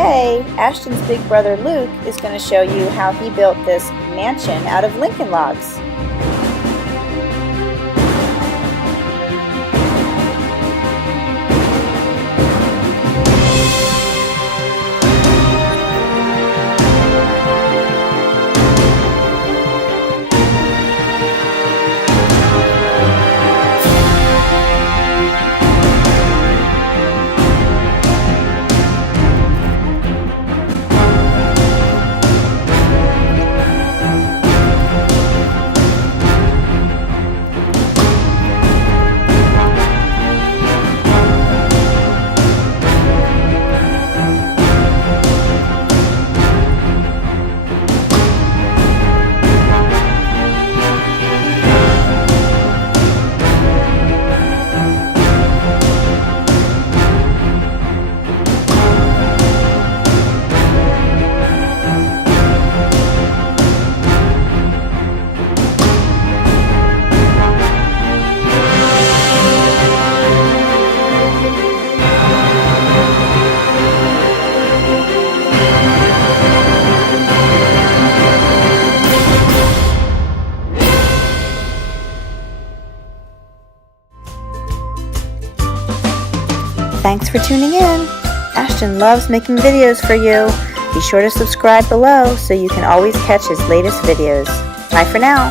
today, Ashton's big brother Luke is going to show you how he built this mansion out of Lincoln logs. Thanks for tuning in. Ashton loves making videos for you. Be sure to subscribe below so you can always catch his latest videos. Bye for now.